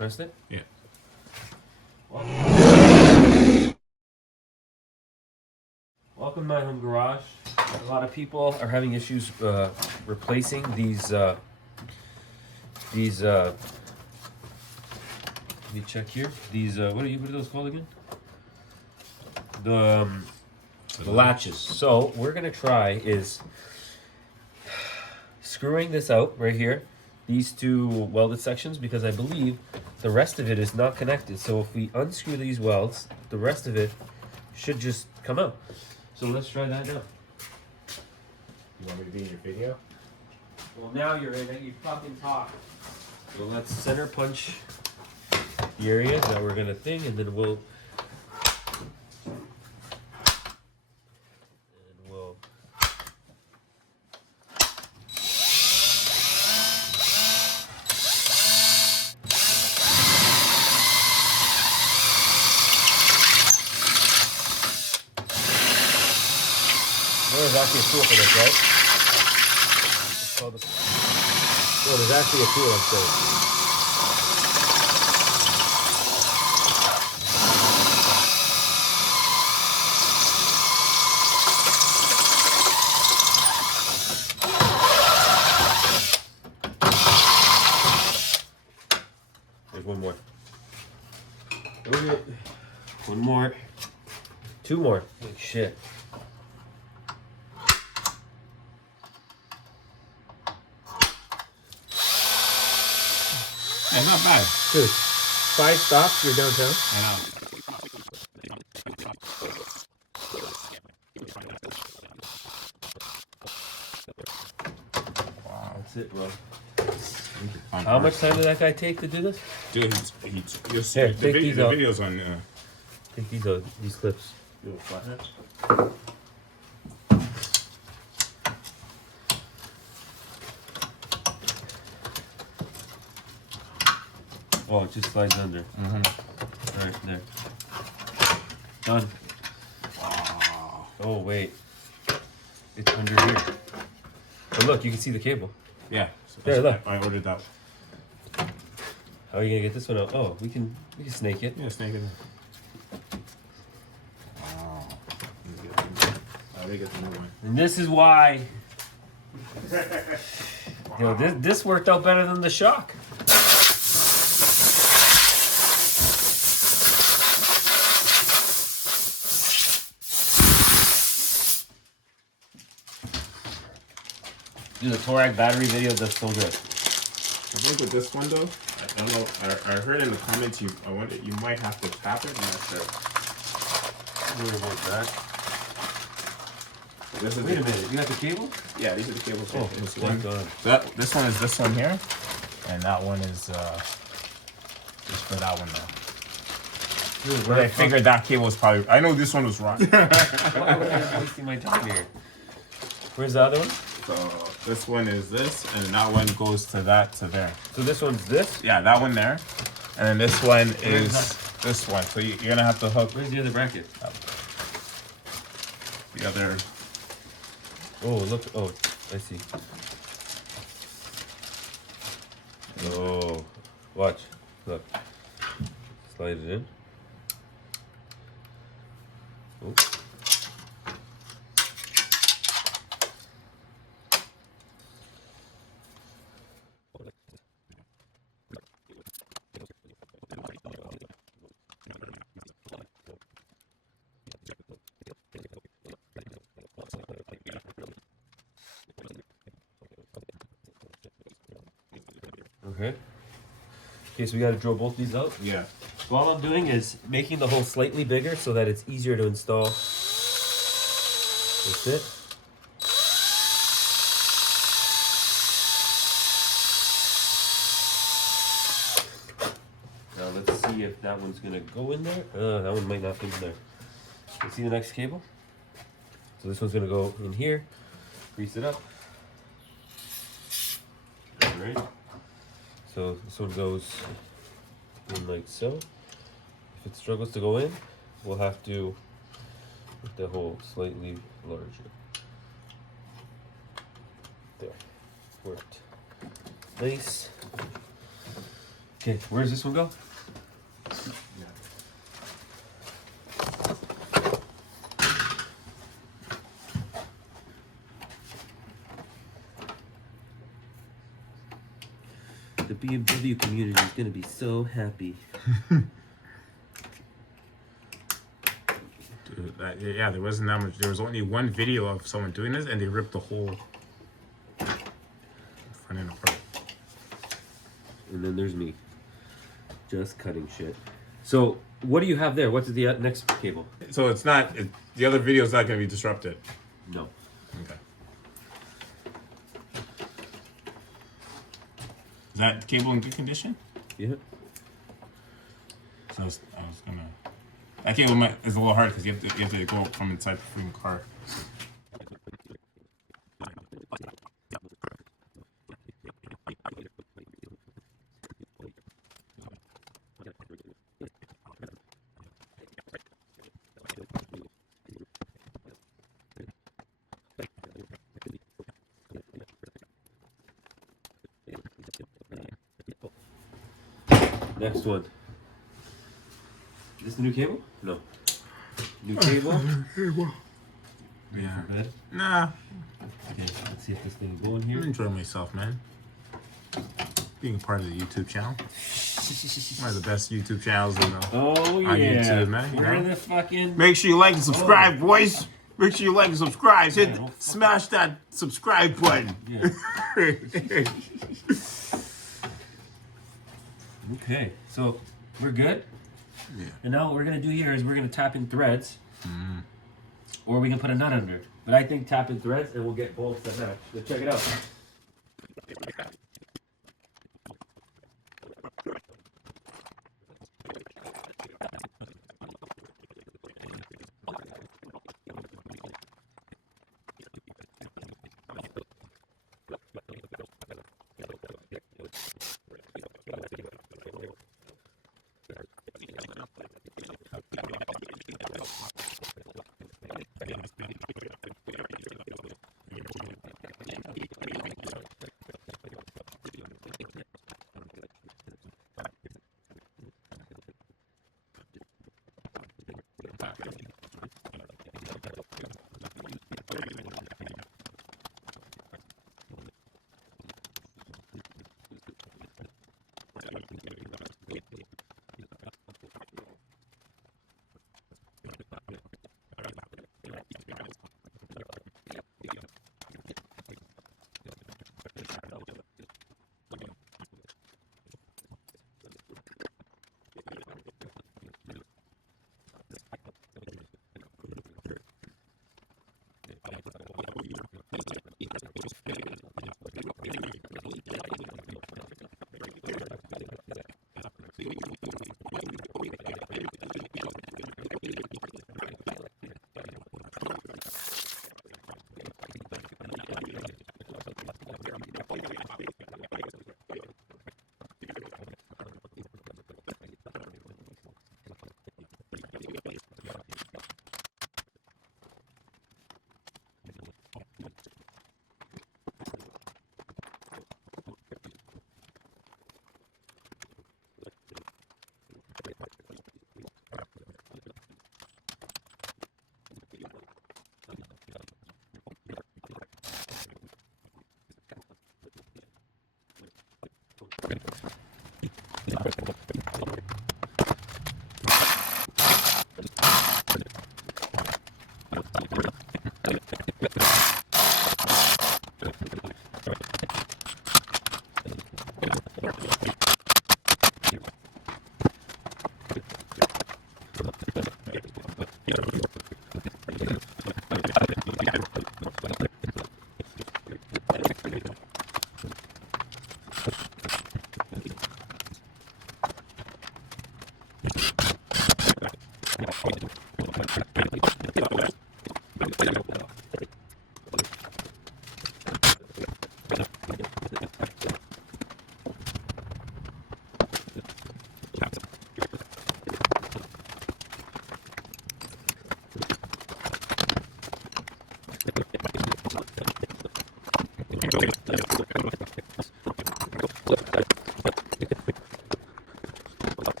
Pressed it? Yeah. Welcome to my home garage. A lot of people are having issues replacing these. Let me check here. These what are those called again? The latches. So we're gonna try is screwing this out right here, these two welded sections, because I believe the rest of it is not connected. So if we unscrew these welds, the rest of it should just come out. So let's try that now. You want me to be in your video? Well, now you're in it. You fucking talk. So let's center punch the areas that we're gonna thing, and then we'll there's actually a tool for this, right? It's called oh, there's actually a tool upstairs. There's one more. Okay. One more. Two more. Like shit. Yeah, not bad. Dude, 5 stops, you're downtown? I know. Wow. That's it, bro. How much time did that guy take to do this? Dude, you'll see Here, the take these out. videos on. Take these out, these clips. Do a flathead. Oh, it just slides under. Right there. Done. Wow. Oh, wait. It's under here. Oh, look, you can see the cable. Yeah. So There, look. I ordered that. How are you gonna get this one out? Oh, we can snake it. Yeah, snake it in. Wow. I think it's another one. And this is why. You know, this worked out better than the shock. Dude, the Torag battery video does so good. I think with this one though, I don't know. I heard in the comments you might have to tap it. I'm not sure. Don't worry about that. This is Wait a minute, you got the cable? Yeah, these are the cables. Oh, This my one. God. This one is this one here, and that one is just for that one though. Dude, But I figured that cable was probably. I know this one was wrong. Why would I be wasting my time here? Where's the other one? So this one is this, and that one goes to that to there. So this one's this? Yeah, that one there, and then this one Where's is this one. So you're gonna have to hook Where's the other bracket? the other. Oh, look. Oh, I see. Oh, watch. Look. Slide it in. Oh. Okay. Okay, so we got to drill both these out. Yeah. So all I'm doing is making the hole slightly bigger so that it's easier to install. That's it. Now let's see if that one's gonna go in there. That one might not fit in there. You see the next cable? So this one's gonna go in here. Grease it up. Alright. So this one goes in like so. If it struggles to go in, we'll have to make the hole slightly larger. There. Worked. Nice. Okay, where does this one go? The BMW community is gonna be so happy. Dude, yeah, there wasn't that much. There was only one video of someone doing this, and they ripped the whole front end apart. And then there's me, just cutting shit. So, what do you have there? What's the next cable? So it's not. The other video is not going to be disrupted. No. Okay. Is that cable in good condition? Yeah. So I was gonna. That cable is a little hard because you have to go from inside the freaking car. Next one. Is this the new cable? No. New cable? Yeah. Bed? Nah. Okay, let's see if this thing will go in I'm here. enjoying myself, man. Being part of the YouTube channel. One of the best YouTube channels in the, Oh yeah. on YouTube, man. You Where know? the fucking... Make sure you like and subscribe, boys. Make sure you like and subscribe. Hit, Yeah, smash that subscribe button. Yeah. Okay, so we're good. Yeah. And now what we're gonna do here is we're gonna tap in threads, or we can put a nut under. But I think tap in threads and we'll get bolts that match. Let's check it out.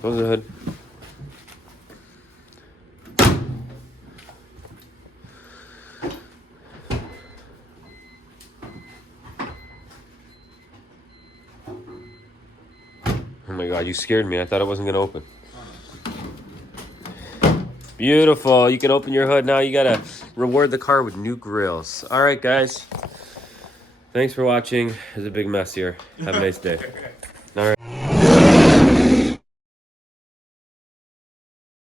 Close the hood. Oh my god, you scared me. I thought it wasn't gonna open. Beautiful. You can open your hood now. You gotta reward the car with new grills. All right, guys. Thanks for watching. There's a big mess here. Have a nice day.